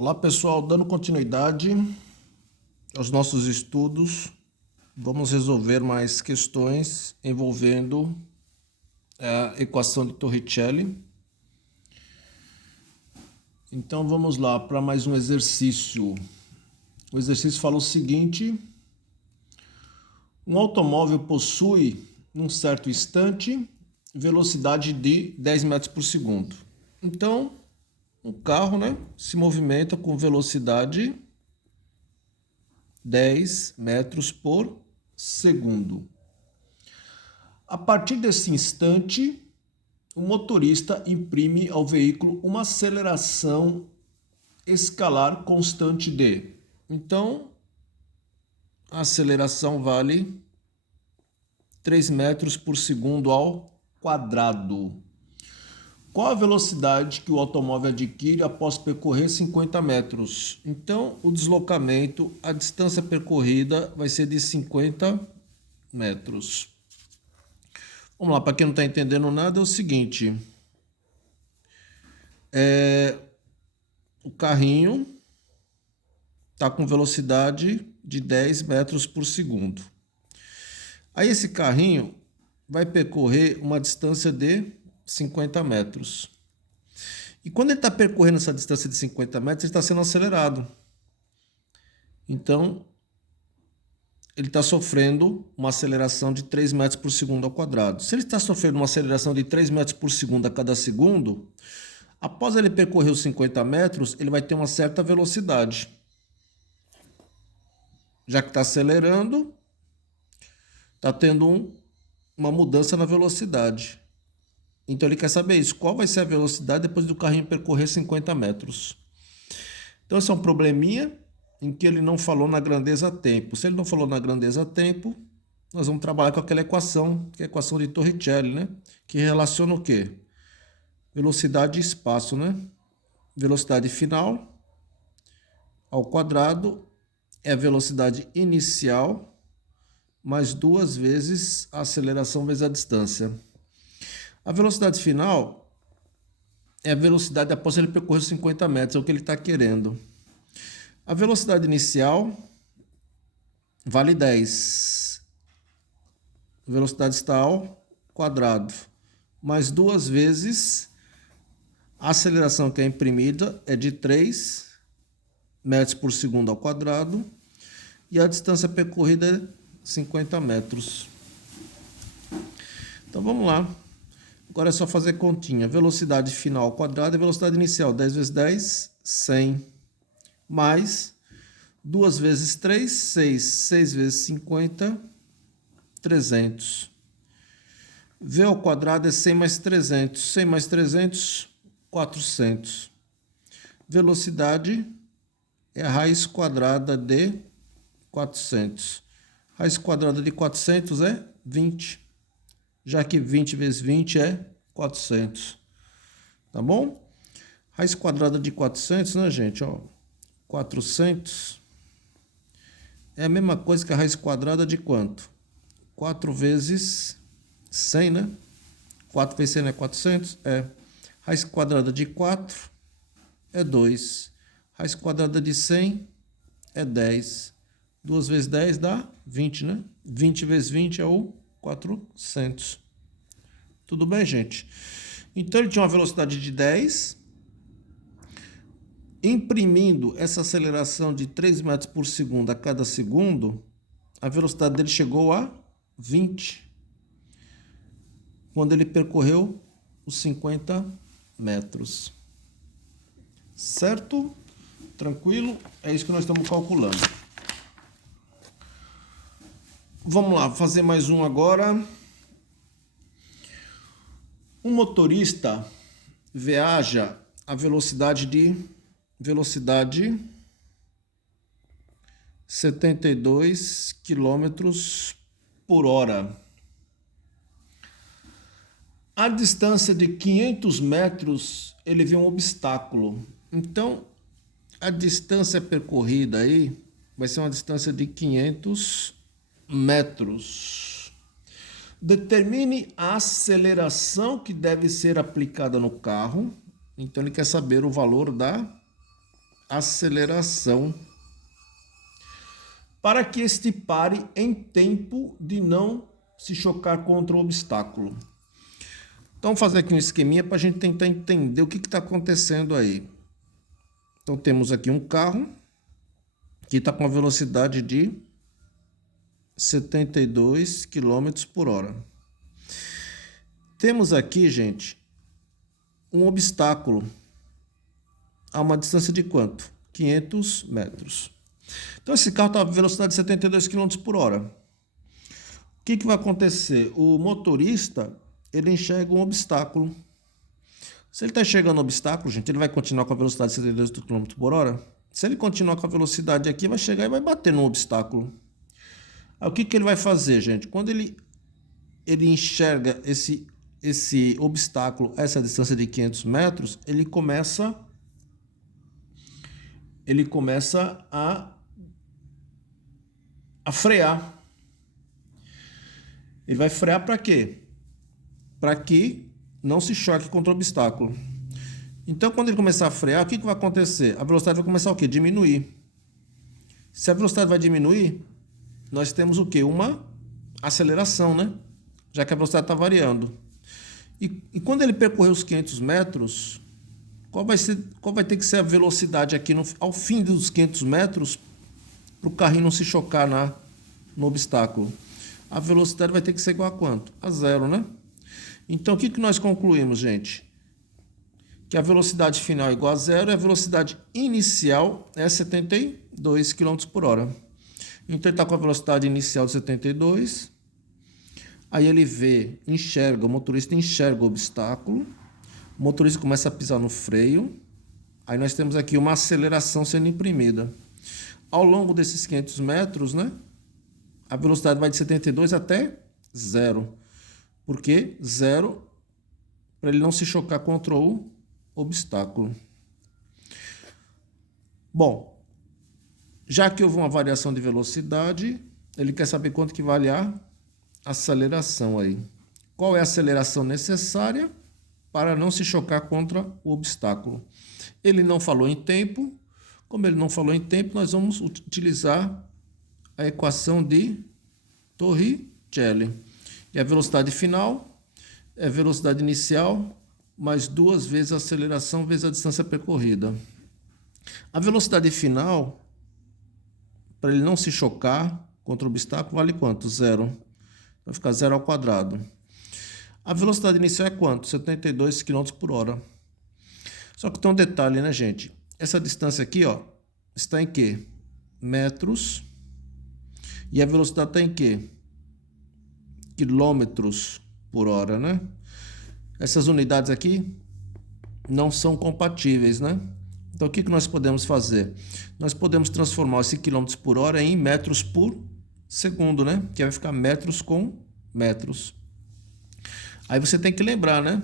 Olá pessoal, dando continuidade aos nossos estudos, vamos resolver mais questões envolvendo a equação de Torricelli. Então vamos lá para mais um exercício. O exercício fala o seguinte: um automóvel possui, num certo instante, velocidade de 10 metros por segundo. Então, o carro, se movimenta com velocidade 10 metros por segundo. A partir desse instante, o motorista imprime ao veículo uma aceleração escalar constante de. Então, a aceleração vale 3 metros por segundo ao quadrado. Qual a velocidade que o automóvel adquire após percorrer 50 metros? Então, o deslocamento, a distância percorrida vai ser de 50 metros. Vamos lá, para quem não está entendendo nada, é o seguinte. O carrinho está com velocidade de 10 metros por segundo. Aí esse carrinho vai percorrer uma distância de 50 metros. E quando ele está percorrendo essa distância de 50 metros, ele está sendo acelerado. Então, ele está sofrendo uma aceleração de 3 metros por segundo ao quadrado. Se ele está sofrendo uma aceleração de 3 metros por segundo a cada segundo, após ele percorrer os 50 metros, ele vai ter uma certa velocidade. Já que está acelerando, está tendo uma mudança na velocidade. Então ele quer saber isso, qual vai ser a velocidade depois do carrinho percorrer 50 metros. Então esse é um probleminha em que ele não falou na grandeza tempo. Se ele não falou na grandeza tempo, nós vamos trabalhar com aquela equação, que é a equação de Torricelli, que relaciona o quê? Velocidade e espaço, Velocidade final ao quadrado é a velocidade inicial mais 2 vezes a aceleração vezes a distância. A velocidade final é a velocidade após ele percorrer 50 metros, é o que ele está querendo. A velocidade inicial vale 10. A velocidade está ao quadrado. Mais 2 vezes a aceleração que é imprimida é de 3 metros por segundo ao quadrado. E a distância percorrida é 50 metros. Então vamos lá. Agora é só fazer continha. Velocidade final ao quadrado é velocidade inicial. 10 vezes 10, 100. Mais 2 vezes 3, 6. 6 vezes 50, 300. V ao quadrado é 100 mais 300. 100 mais 300, 400. Velocidade é a raiz quadrada de 400. Raiz quadrada de 400 é 20. Já que 20 vezes 20 é 400. Tá bom? Raiz quadrada de 400, gente? 400 é a mesma coisa que a raiz quadrada de quanto? 4 vezes 100, 4 vezes 100 é 400? É. Raiz quadrada de 4 é 2. Raiz quadrada de 100 é 10. 2 vezes 10 dá 20, 20 vezes 20 é o 400. Tudo bem, gente? Então ele tinha uma velocidade de 10, imprimindo essa aceleração de 3 metros por segundo a cada segundo, a velocidade dele chegou a 20, quando ele percorreu os 50 metros. Certo? Tranquilo? É isso que nós estamos calculando. Vamos lá, fazer mais um agora. Um motorista viaja a velocidade 72 km por hora. A distância de 500 metros, ele vê um obstáculo. Então, a distância percorrida aí vai ser uma distância de 500 metros. Determine a aceleração que deve ser aplicada no carro. Então ele quer saber o valor da aceleração para que este pare em tempo de não se chocar contra o obstáculo. Então, vamos fazer aqui um esqueminha para a gente tentar entender o que está acontecendo aí. Então, temos aqui um carro que está com a velocidade de 72 km por hora. Temos aqui, gente, um obstáculo a uma distância de quanto? 500 metros. Então, esse carro está a velocidade de 72 km por hora. O que vai acontecer? O motorista, ele enxerga um obstáculo. Se ele está enxergando um obstáculo, gente, ele vai continuar com a velocidade de 72 km por hora? Se ele continuar com a velocidade aqui, vai chegar e vai bater no obstáculo. Aí, o que ele vai fazer, gente? Quando ele enxerga esse obstáculo, essa distância de 500 metros, ele começa a frear. Ele vai frear para quê? Para que não se choque contra o obstáculo. Então, quando ele começar a frear, o que vai acontecer? A velocidade vai começar o quê? Diminuir. Se a velocidade vai diminuir, nós temos o quê? Uma aceleração, né? Já que a velocidade está variando. E quando ele percorrer os 500 metros, qual vai ter que ser a velocidade aqui ao fim dos 500 metros para o carrinho não se chocar no obstáculo? A velocidade vai ter que ser igual a quanto? A zero, né? Então, o que nós concluímos, gente? Que a velocidade final é igual a zero e a velocidade inicial é 72 km por hora. Então, ele está com a velocidade inicial de 72. Aí ele o motorista enxerga o obstáculo. O motorista começa a pisar no freio. Aí nós temos aqui uma aceleração sendo imprimida. Ao longo desses 500 metros, né? A velocidade vai de 72 até zero. Por quê? Zero, para ele não se chocar contra o obstáculo. Bom, já que houve uma variação de velocidade, ele quer saber quanto que vale a aceleração aí. Qual é a aceleração necessária para não se chocar contra o obstáculo? Ele não falou em tempo. Como ele não falou em tempo, nós vamos utilizar a equação de Torricelli. E a velocidade final é velocidade inicial mais 2 vezes a aceleração vezes a distância percorrida. A velocidade final, para ele não se chocar contra o obstáculo, vale quanto? Zero. Vai ficar zero ao quadrado. A velocidade inicial é quanto? 72 km por hora. Só que tem um detalhe, né, gente? Essa distância aqui, ó, está em quê? Metros. E a velocidade está em quê? Quilômetros por hora, né? Essas unidades aqui não são compatíveis, né? Então, o que nós podemos fazer? Nós podemos transformar esse quilômetros por hora em metros por segundo, né? Que vai ficar metros com metros. Aí você tem que lembrar, né?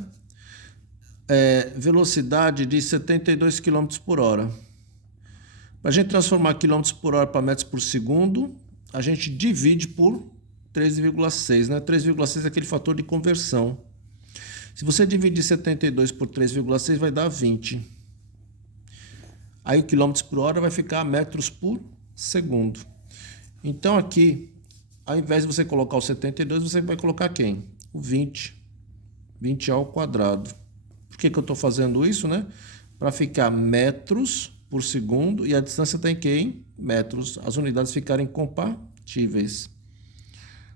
Velocidade de 72 km por hora. Para a gente transformar quilômetros por hora para metros por segundo, a gente divide por 3,6, né? 3,6 é aquele fator de conversão. Se você dividir 72 por 3,6, vai dar 20. Aí o quilômetros por hora vai ficar metros por segundo. Então aqui, ao invés de você colocar o 72, você vai colocar quem? O 20. 20 ao quadrado. Por que eu estou fazendo isso, né? Para ficar metros por segundo e a distância tem que em metros. As unidades ficarem compatíveis.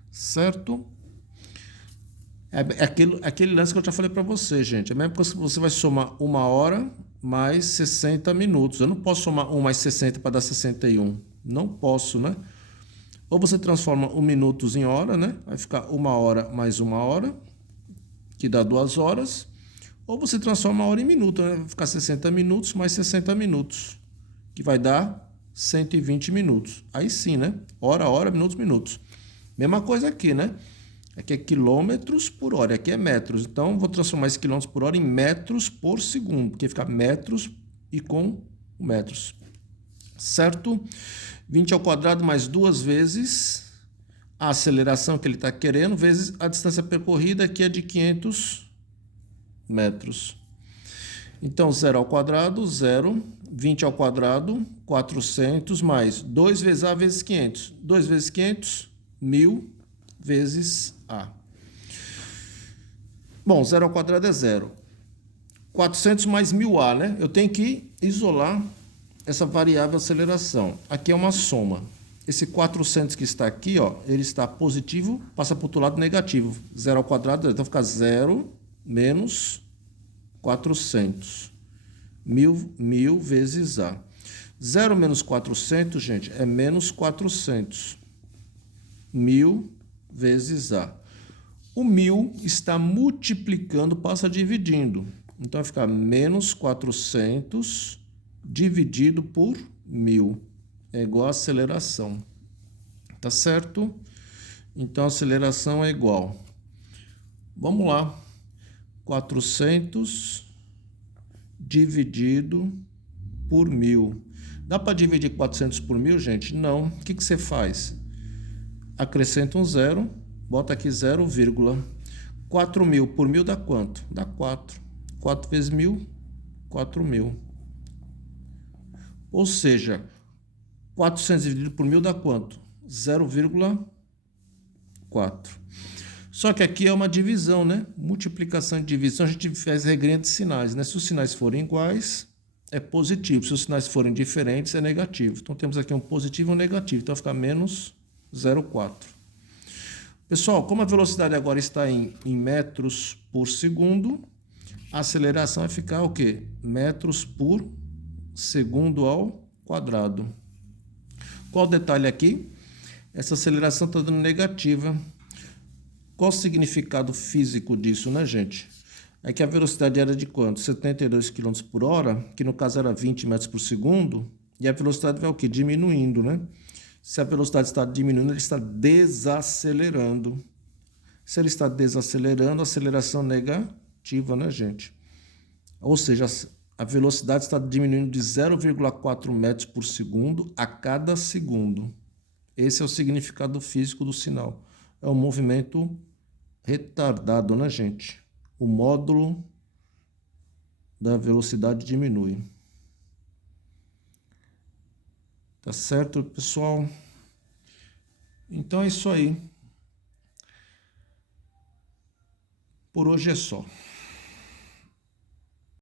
Certo? É aquele lance que eu já falei para você, gente. É mesmo que você vai somar 1 hora mais 60 minutos. Eu não posso somar 1 mais 60 para dar 61. Não posso, né? Ou você transforma 1 minuto em hora, né? Vai ficar 1 hora mais 1 hora, que dá 2 horas. Ou você transforma a hora em minuto, né? Vai ficar 60 minutos mais 60 minutos, que vai dar 120 minutos. Aí sim, né? Hora, minutos, minutos. Mesma coisa aqui, né? Aqui é quilômetros por hora, aqui é metros. Então, vou transformar esse quilômetros por hora em metros por segundo, porque fica metros e com metros. Certo? 20 ao quadrado mais 2 vezes a aceleração que ele está querendo, vezes a distância percorrida, que é de 500 metros. Então, 0 ao quadrado, 0. 20 ao quadrado, 400, mais 2 vezes A vezes 500. 2 vezes 500, 1.000 vezes A. Bom, 0 ao quadrado é 0. 400 mais 1.000A, né? Eu tenho que isolar essa variável aceleração. Aqui é uma soma. Esse 400 que está aqui, ó, ele está positivo, passa para o outro lado negativo. 0 ao quadrado, então fica 0 menos 400. 1.000 vezes A. 0 menos 400, gente, é menos 400. 1.000 vezes A. O 1.000 está multiplicando, passa dividindo. Então vai ficar menos 400 dividido por 1.000. É igual a aceleração. Tá certo? Então a aceleração é igual. Vamos lá. 400 dividido por 1.000. Dá para dividir 400 por 1.000, gente? Não. O que você faz? Acrescenta um zero, bota aqui 0, 4.000 por 1.000 dá quanto? Dá 4. 4 vezes 1.000, 4.000. Ou seja, 400 dividido por 1.000 dá quanto? 0,4. Só que aqui é uma divisão, né? Multiplicação e divisão, a gente faz regrinha de sinais, né? Se os sinais forem iguais, é positivo. Se os sinais forem diferentes, é negativo. Então, temos aqui um positivo e um negativo. Então, vai ficar menos 0,4. Pessoal, como a velocidade agora está em metros por segundo, a aceleração vai ficar o quê? Metros por segundo ao quadrado. Qual o detalhe aqui? Essa aceleração está dando negativa. Qual o significado físico disso, né, gente? É que a velocidade era de quanto? 72 km por hora, que no caso era 20 metros por segundo, e a velocidade vai o quê? Diminuindo, né? Se a velocidade está diminuindo, ele está desacelerando. Se ele está desacelerando, aceleração negativa, né, gente? Ou seja, a velocidade está diminuindo de 0,4 metros por segundo a cada segundo. Esse é o significado físico do sinal. É um movimento retardado, né, gente? O módulo da velocidade diminui. Tá certo, pessoal? Então é isso aí. Por hoje é só.